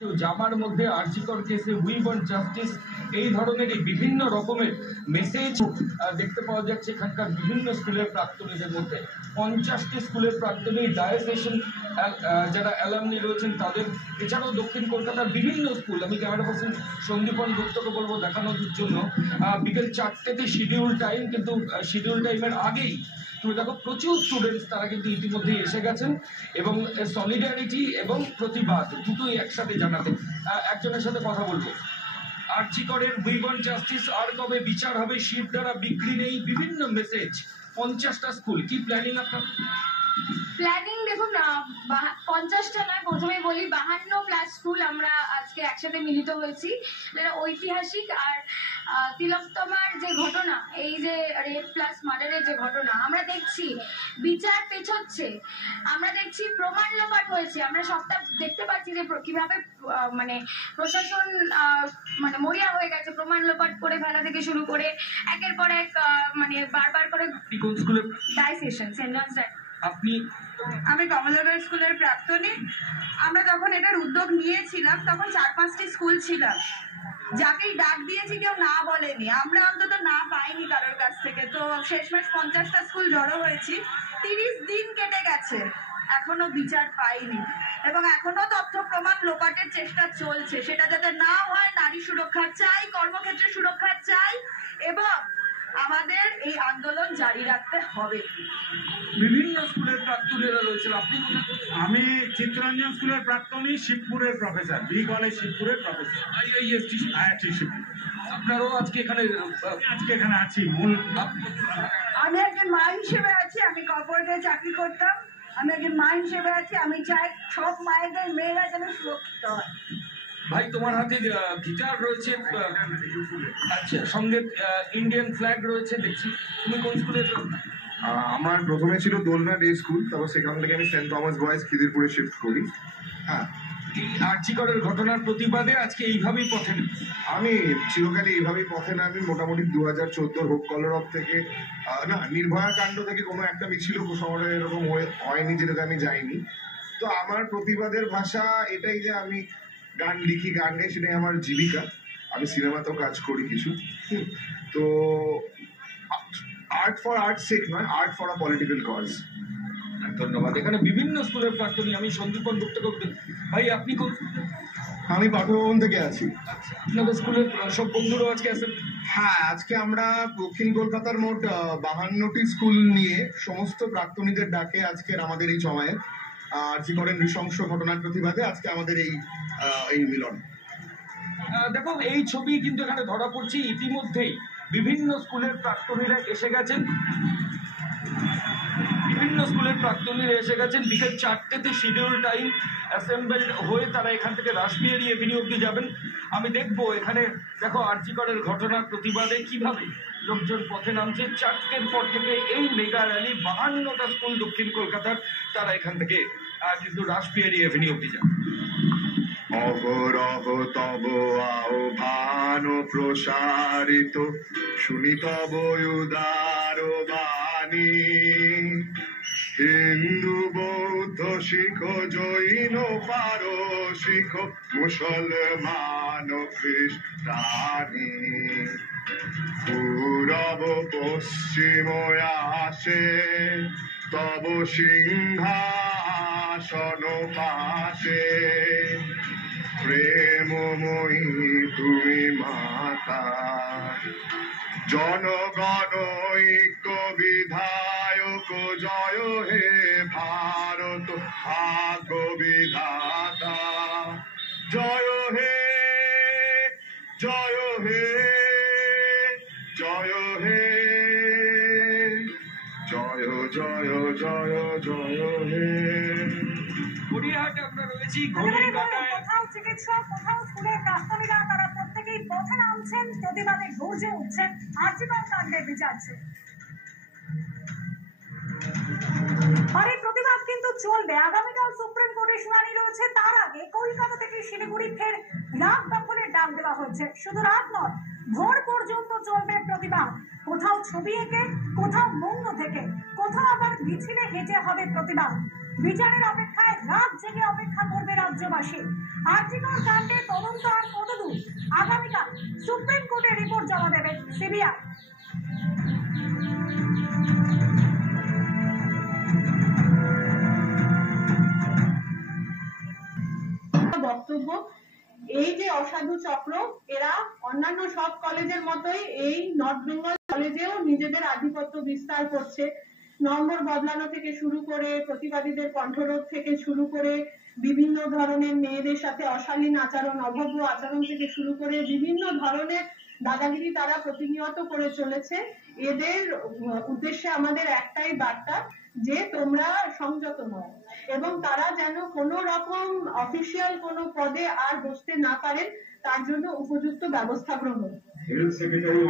জামার মধ্যে আরজিকর কেসে উই ওয়ান্ট জাস্টিস এই ধরনের বিভিন্ন রকমের মেসেজ দেখতে পাওয়া যাচ্ছে এখানকার বিভিন্ন স্কুলের প্রাক্তনীদের মধ্যে। 50টি স্কুলের প্রাক্তনী, ডায়োসেশন যারা অ্যালামনি রয়েছেন তাদের, এছাড়াও দক্ষিণ কলকাতার বিভিন্ন স্কুল। আমি ক্যামেরা পার্সন সন্দীপন গুপ্তকে বলবো দেখানোর জন্য বিকেল 4টেতে শিডিউল টাইম, কিন্তু শিডিউল টাইমের আগেই তুমি দেখো প্রচুর স্টুডেন্টস তারা কিন্তু ইতিমধ্যেই এসে গেছেন এবং সলিডারিটি এবং প্রতিবাদ দুটোই একসাথে জানাতে। একজনের সাথে কথা বলবো। আরজিকরের উই ওয়ান্ট জাস্টিস, আর কবে বিচার হবে, শিব দ্বারা বিক্রি নেই, বিভিন্ন মেসেজ। 50টা স্কুল, কি প্ল্যানিং আপনার? প্ল্যানিং দেখুন, 50টা নয়, প্রথমে বলি 52+ স্কুল আমরা আজকে একসাথে মিলিত হয়েছি, যেটা ঐতিহাসিক। আর তিলোত্তমার যে ঘটনা, এই যে রেপ প্লাস মার্ডারের যে ঘটনা, আমরা দেখছি বিচার পেছচ্ছে, আমরা দেখছি প্রমাণ লোপাট হয়েছে, আমরা সবটা দেখতে পাচ্ছি যে কিভাবে মানে প্রশাসন মানে মরিয়া হয়ে গেছে, প্রমাণ লোপাট করে ফেলা থেকে শুরু করে একের পর এক মানে বারবার করে। কোন স্কুলে? ডাইসেশন, সেন্ট জনস। আপনি? আমি কমলাগড় স্কুলের প্রাক্তনী। আমরা যখন এটার উদ্যোগ নিয়েছিলাম তখন 4-5টি স্কুল ছিল, যাকেই ডাক দিয়েছি কেউ না বলেনি, আমরা অন্তত না পাইনি কারোর কাছ থেকে। তো শেষমেশ 50টা স্কুল জড়ো হয়েছি, 30 দিন কেটে গেছে, এখনো বিচার পাইনি এবং এখনো তথ্য প্রমাণ লোপাটের চেষ্টা চলছে। সেটা যাতে না হয়, নারী সুরক্ষা চাই, কর্মক্ষেত্রে সুরক্ষা চাই এবং আমাদের এই আন্দোলন জারি রাখতে হবে। বিভিন্ন স্কুলের প্রাক্তনীরা রয়েছেন, আপনি? আমি চিত্তরঞ্জন স্কুলের প্রাক্তনী, শিবপুরের প্রফেসর, বি কলেজ শিবপুরের প্রফেসর। আইআইএসটি শিবপুর। আপনারাও আজকে এখানে আছি। মূল আমি একজন মা হিসেবে আছি, আমি কর্পোরেটে চাকরি করতাম, আমি একজন মা হিসেবে আছি। আমি চাই সব মায়েদের মেয়েরা যেন সুরক্ষিত হয়। ভাই, তোমার হাতে গিটার রয়েছে, আচ্ছা, সঙ্গে ইন্ডিয়ান ফ্ল্যাগ রয়েছে দেখছি। তুমি কোন স্কুলে? আমার প্রথমে ছিল দোলনা ডে স্কুল, তারপর সেখান থেকে আমি সেন্ট থমাস বয়েজ খিদিরপুরে শিফট করি। হ্যাঁ, আরজিকরের ঘটনার প্রতিবাদে আজকে এইভাবেই পথে নেই? আমি চিরকালই এইভাবেই পথে নামি। মোটামুটি 2014 হোপ কলরব থেকে, না, নির্ভয়া কাণ্ড থেকে কোনো একটা মিছিল শহরে এরকম হয়নি যেটাতে আমি যাইনি। তো আমার প্রতিবাদের ভাষা এটাই যে আমি গান লিখি, গান নেই, সেটাই আমার জীবিকা। আমি সিনেমাতেও কাজ করি কিছু। তো আর্ট ফর আর্ট সেক নয়, art for a political cause. ধন্যবাদ। এখানে বিভিন্ন স্কুলের প্রাক্তনী, আমি সন্দীপন গুপ্তকে। ভাই, আপনি কোন? আমি পাঠভবন থেকে আছি। আপনাদের স্কুলের সব বন্ধুরাও আজকে আছেন? হ্যাঁ, আজকে আমরা দক্ষিণ কলকাতার মোট 52টি স্কুল নিয়ে সমস্ত প্রাক্তনীদের ডাকে আজকের আমাদের এই জমায়েত, আরজিকরের নৃশংস ঘটনার প্রতিবাদে আজকে আমাদের এই মিলন। দেখো, এই ছবি কিন্তু এখানে ধরা পড়ছে। ইতিমধ্যেই বিভিন্ন স্কুলের প্রাক্তনীরা এসে গেছেন, বিকেল 4টেতে শিডিউল টাইম, অ্যাসেম্বল হয়ে তারা এখান থেকে রাসবিহারী এভিনিউ অব্দি যাবেন। আমি দেখবো এখানে, দেখো আরজিকরের ঘটনার প্রতিবাদে কিভাবে লোকজন পথে নামছে। 4টের পর থেকে এই মেগা র্যালি, 52টা স্কুল দক্ষিণ কলকাতার, তারা এখান থেকে কিন্তু রাসবিহারী এভিনিউ অব্দি যান। অহরহ তব আহ্বান প্রসারিত, শুনি তব উদার বাণী। হিন্দু বৌদ্ধ শিখ জৈন পারসিক, মুসলমান খ্রিস্টানি, পূরব পশ্চিম আসে তব সিংহাসন পাশে। প্রেমময়ী তুমি মাতা, জনগণ ঐক্য বিধায়ক, জয় হে ভারত ভাগ্য বিধাতা। জয় হে, জয় হে, জয় হে, জয় জয় জয় জয় হে। গড়িয়াহাটে আমরা রয়েছি, ঘড়ির কাঁটায়। কোথাও চিকিৎসক, কোথাও স্কুলের প্রাক্তনীরা, তারা প্রত্যেকেই পথে নামছেন, প্রতিবাদে গর্জে উঠছেন, আরজিকর কাণ্ডে বিচার চাই। আর এই প্রতিবাদ কিন্তু চলবে। আগামীকাল সুপ্রিম কোর্টের শুনানি রয়েছে, তার আগে কলকাতা থেকে শিলিগুড়ি ফের রাত দখলের ডাক দেওয়া হয়েছে। শুধু রাত নয়, ভোর পর্যন্ত চলবে প্রতিবাদ। কোথাও ছবি এঁকে, কোথাও মৌন থেকে, কোথাও আবার মিছিলে হেঁটে হবে প্রতিবাদ। বিচারের অপেক্ষায় রাত জেগে অপেক্ষা করবে রাজ্যবাসী। আরজিকর কাণ্ডের তদন্ত আর কতদূর? আগামীকাল সুপ্রিম কোর্টে রিপোর্ট জমা দেবে সিবিআই। বক্তব্য, এই যে অসাধু চক্র, এরা অন্যান্য সব কলেজের মতোই এই নর্থ বেঙ্গল কলেজেও নিজেদের আধিপত্য বিস্তার করছে। নম্বর বদলানো থেকে শুরু করে, প্রতিবাদীদের কণ্ঠরোধ থেকে শুরু করে, বিভিন্ন ধরনের মেয়েদের সাথে অশালীন আচরণ, অভব্য আচরণ থেকে শুরু করে বিভিন্ন ধরনের দাদাগিরি তারা প্রতিনিয়ত করে চলেছে। এদের উদ্দেশ্যে আমাদের একটাই বার্তা যে তোমরা সংযত নও এবং তারা যেন কোনো রকম অফিসিয়াল কোনো পদে আর বসতে না পারেন, তার জন্য উপযুক্ত ব্যবস্থা গ্রহণ। Health secretary